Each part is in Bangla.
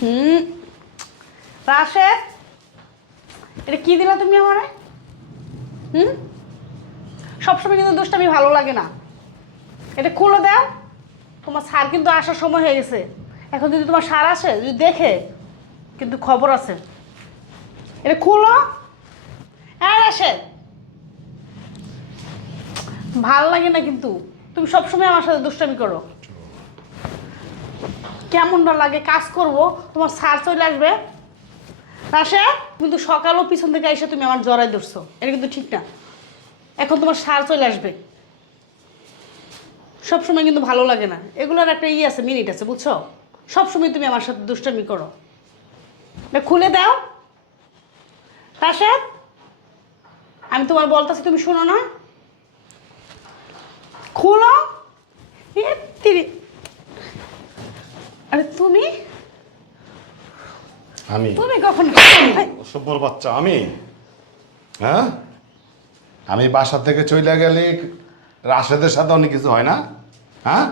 হুম। রাশেদ, এটা কি দিলা তুমি আমারে? হুম, সবসময় কিন্তু দুষ্টামি ভালো লাগে না। এটা খুলে দাও। তোমার স্যার কিন্তু আসার সময় হয়ে গেছে। এখন যদি তোমার স্যার আসে, যদি দেখে, কিন্তু খবর আছে। এটা খুলো। হ্যাঁ রাশেদ, ভাল লাগে না কিন্তু। তুমি সবসময় আমার সাথে দুষ্টামি করো। কেমন না লাগে, কাজ করব, তোমার স্যার চলে আসবে। রাশেদ, কিন্তু সকালও পিছন থেকে এসে তুমি আমার জড়াই ধরছো, এটা কিন্তু ঠিক না। এখন তোমার স্যার চলে আসবে। সবসময় কিন্তু ভালো লাগে না। এগুলোর একটা আছে, মিনিট আছে, বুঝছো? সবসময় তুমি আমার সাথে দুষ্টামি করো। এটা খুলে দাও। রাশেদ, আমি তোমার বলতেছি, তুমি শোনো না। খুলো। এ তিরি। আরে তুমি আমি তুমি কখন অসভ্যর বাচ্চা আমি? হ্যাঁ, আমি বাসা থেকে চলে গেলে রাশেদের সাথে অনেক কিছু হয় না? হ্যাঁ,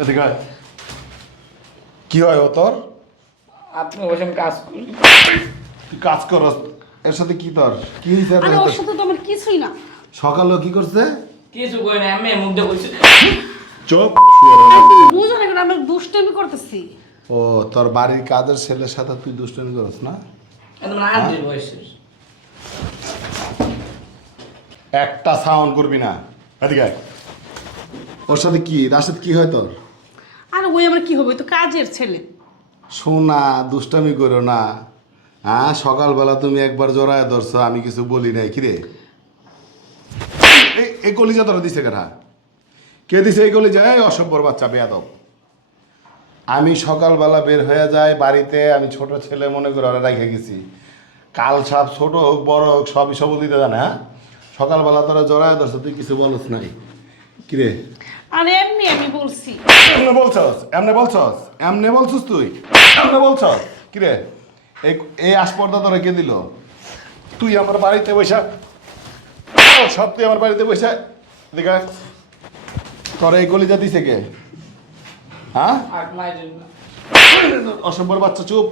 এদিকে আয়। কি হয় ও তোর? আপনি ওরকম কাজ করি। তুই কাজ করস, এর সাথে কি তোর কি হয়েছে? আরে ওর সাথে তো আমার কিছুই না। সকালেও কি করছে? কিছু কই না, আমি মুখ দিয়ে বলছি। চুপ। তুমি বুঝো না কেন, আমি দুষ্টামি করতেছি। ও তোর বাড়ির কাজের ছেলের সাথে তুই দুষ্টামি করস না? একদম আন্টির বয়সের। একটা সাউন্ড করবি না। এদিকে আয়। ওর সাথে কি রাশেদ কি হয় তোর? আর ওই আমার কি হবে, ওই তো কাজের ছেলে। শোনা, দুষ্টামি করো না। হ্যাঁ, সকালবেলা তুমি একবার জড়ায় ধরছো, আমি কিছু বলি নাই। কিরে, এই কলিজা তোরা দিছে কেনা? কে দিছে এই কলিজা? এই অসভ্যর বাচ্চা, বেয়াদব। আমি সকালবেলা বের হয়ে যাই বাড়িতে, আমি ছোট ছেলে মনে করে ওরা রেখে গেছি। কাল সাপ ছোট হোক বড় হোক সবই সব দিতে জানে। হ্যাঁ, সকালবেলা তোরা জড়ায় ধরছো, তুই কিছু বলস নাই। কিরে, আরে এমনি আমি বলছি। এমনি বলছস? এমনি বলছস? এমনি বলছস তুই? এমনি বলছস? কিরে, এই এই আসপর্দা তোরা কে দিল? তুই আমার বাড়িতে বসে সব, তুই আমার বাড়িতে বসে দেখ তোরা এই কলিজা দিছে কে? হ্যাঁ, আট মায়ের জন্য। অসভ্যর বাচ্চা, চুপ।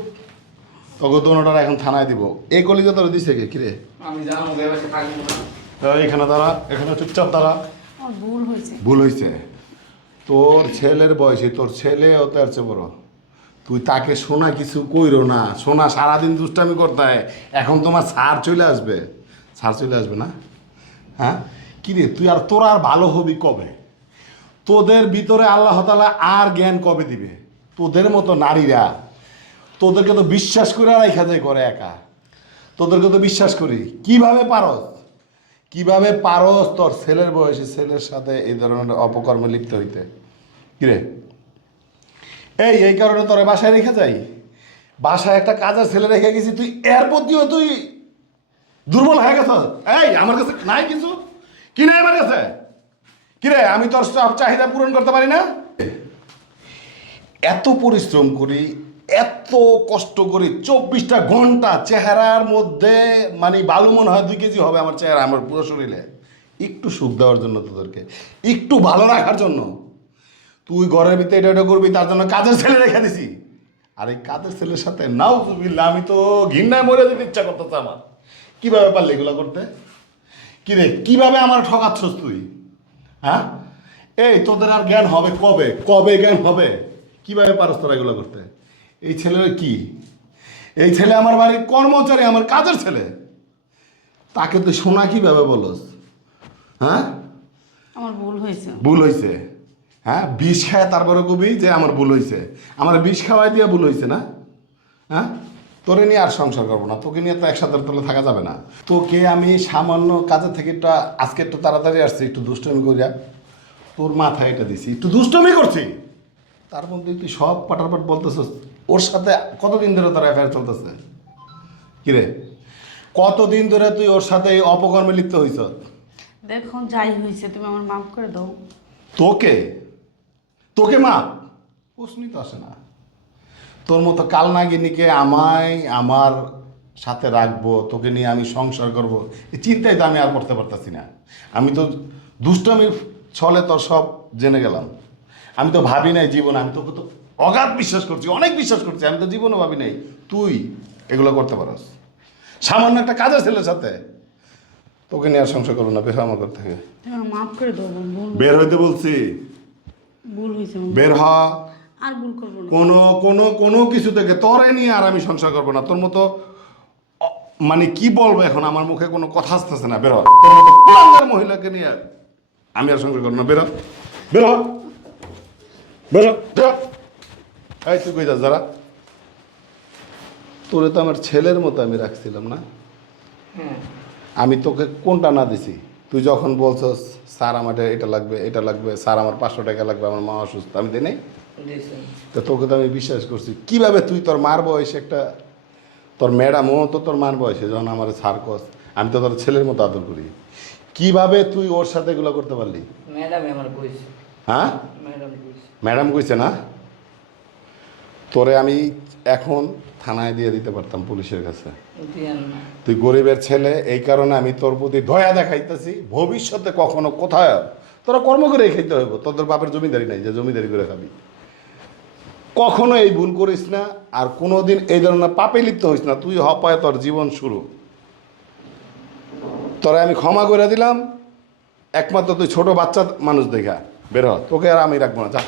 তোকে দোনোটার এখন থানায় দিব। এই কলিজা তোরা দিছে কে? কিরে, আমি জানো ব্যবসা থাকবো না। এখানে দাঁড়া, এখানে চুপচাপ দাঁড়া। আমার ভুল হয়েছে। ভুল হয়েছে। তোর ছেলের বয়সে, তোর ছেলে ও তার চেয়ে বড়। তুই তাকে শোনা কিছু কইরো না। শোনা সারাদিন দুষ্টামি করতে হয়। এখন তোমার সার চলে আসবে। সার চলে আসবে না? হ্যাঁ, কিরে তুই আর তোরা আর ভালো হবি কবে? তোদের ভিতরে আল্লাহ তাআলা আর জ্ঞান কবে দিবে? তোদের মতো নারীরা, তোদেরকে তো বিশ্বাস করে রাখা যায় করে একা। তোদেরকে তো বিশ্বাস করি। কিভাবে পারস? কিভাবে পারস তোর ছেলের বয়সে ছেলের সাথে এই ধরনের অপকর্মে লিপ্ত হইতে? কিরে, এই কারণে তোর বাসায় রেখে যাই? বাসায় একটা কাজের ছেলে রেখে গেছি, তুই এর প্রতিও তুই দুর্বল হয়ে গেছ? এই আমার কাছে নাই কিছু? কি নাই আমার কাছে? কিরে, আমি তোর সব চাহিদা পূরণ করতে পারি না? এত পরিশ্রম করি, এত কষ্ট করি, 24টা ঘন্টা চেহারার মধ্যে মানে বালু মনে হয় 2 কেজি হবে আমার চেহারা, আমার পুরো শরীরে। একটু সুখ দেওয়ার জন্য, তোদেরকে একটু ভালো রাখার জন্য তুই ঘরের ভিতরে এটা করবি, তার জন্য কাজের ছেলে রেখে দিছি। আর এই কাজের ছেলের সাথে নাও জুবিল্লা, আমি তো ঘৃণায় মরে যেতে ইচ্ছা করতেছে আমার। কিভাবে পারলে এগুলো করতে? কিরে, কিভাবে আমার ঠকাচ্ছস তুই? হ্যাঁ, এই তোদের আর জ্ঞান হবে কবে? কবে জ্ঞান হবে? কিভাবে পারস তোরা এগুলো করতে? এই ছেলের কি? এই ছেলে আমার বাড়ির কর্মচারী, আমার কাজের ছেলে। তাকে তুই শোনা কিভাবে বলস? হ্যাঁ, আমার ভুল হয়েছে। ভুল হয়েছে? হ্যাঁ, বিষ খায় তারপরে কবি যে আমার ভুল হয়েছে। আমার বিষ খাওয়াই দিয়ে ভুল হয়েছে না? হ্যাঁ, তোরে নিয়ে আর সংসার করবো না। তোকে নিয়ে তো একসাথে তলে থাকা যাবে না। তোকে আমি সামান্য কাজের থেকে একটু আজকে একটু তাড়াতাড়ি আসছি, একটু দুষ্টমি করিয়া তোর মাথায় এটা দিছি, একটু দুষ্টমি করছি। তার মধ্যে তুই সব পাটারপাট বলতেছিস। ওর সাথে কতদিন ধরে তোর অ্যাফেয়ার চলতেছে? কিরে, কতদিন ধরে তুই ওর সাথে এই অপকর্মে লিপ্ত হইছ? দেখো যাই হয়েছে, তুমি আমার মাফ করে দাও। তোকে তোকে মা প্রশ্নই তো আসে না। তোর মতো কালনাগিনীকে আমায় আমার সাথে রাখবো, তোকে নিয়ে আমি সংসার করব, এই চিন্তাই তো আমি আর করতে পারতাছি না। আমি তো দুষ্টমির ছলে তোর সব জেনে গেলাম। আমি তো ভাবি নাই জীবন আমি তোকে তো অগাধ বিশ্বাস করছি, অনেক বিশ্বাস করছি, আমি তো জীবনও ভাবি নাই তুই এগুলো করতে পারস। সামান্য একটা কাজের ছেলের সাথে তোকে নিয়ে আর সংসার করবো না, বের হ আমার ঘর থেকে। মাফ করে দেবো, ভুল বের হইতে বলছি, ভুল হয়েছে মামা। বের হ। আর ভুল করবো না। কোনো কোনো কোনো কিছু থেকে তোরে নিয়ে আর আমি সংসার করবো না। তোর মতো মানে কি বলবো এখন, আমার মুখে কোনো কথা আসতেছে না। বের হ, তোর মতো কুলাঙ্গার মহিলাকে নিয়ে আমি আর সংসার করবো না। বের হ, বের হ, বের হ, বের হ। এই তুই কই যাস যারা? তোরে তো আমার ছেলের মতো আমি রাখছিলাম না? হ্যাঁ আমি তোকে কোনটা না দিছি? তুই যখন বলছস স্যার আমার এটা লাগবে, এটা লাগবে, স্যার আমার 500 টাকা লাগবে, আমার মা অসুস্থ, আমি দিই নাই? দিয়েছেন। তো তোকে তো আমি বিশ্বাস করছি। কিভাবে তুই তোর মার বয়সে একটা, তোর ম্যাডামও তো তোর মার বয়সে যখন আমার ছাড় কস, আমি তো তোর ছেলের মতো আদর করি, কিভাবে তুই ওর সাথে এগুলো করতে পারলি? ম্যাডামই আমার কইছে। হ্যাঁ, ম্যাডাম কইছে। ম্যাডাম কইছে না? তোরে আমি এখন থানায় দিয়ে দিতে পারতাম, পুলিশের কাছে। দিয়েন না। তুই গরিবের ছেলে, এই কারণে আমি তোর প্রতি দয়া দেখাইতেছি। ভবিষ্যতে কখনো কোথায় তোরা কর্ম করে খাইতে হইব, তোদের বাপের জমিদারি নাই যে জমিদারি করে খাবি। কখনো এই ভুল করিস না, আর কোনোদিন এই ধরনের পাপে লিপ্ত হইস না। তুই হপায় তোর জীবন শুরু, তোরা আমি ক্ষমা করে দিলাম। একমাত্র তুই ছোট বাচ্চা মানুষ দেখা বের হ, তোকে আর আমি রাখবো না, যা।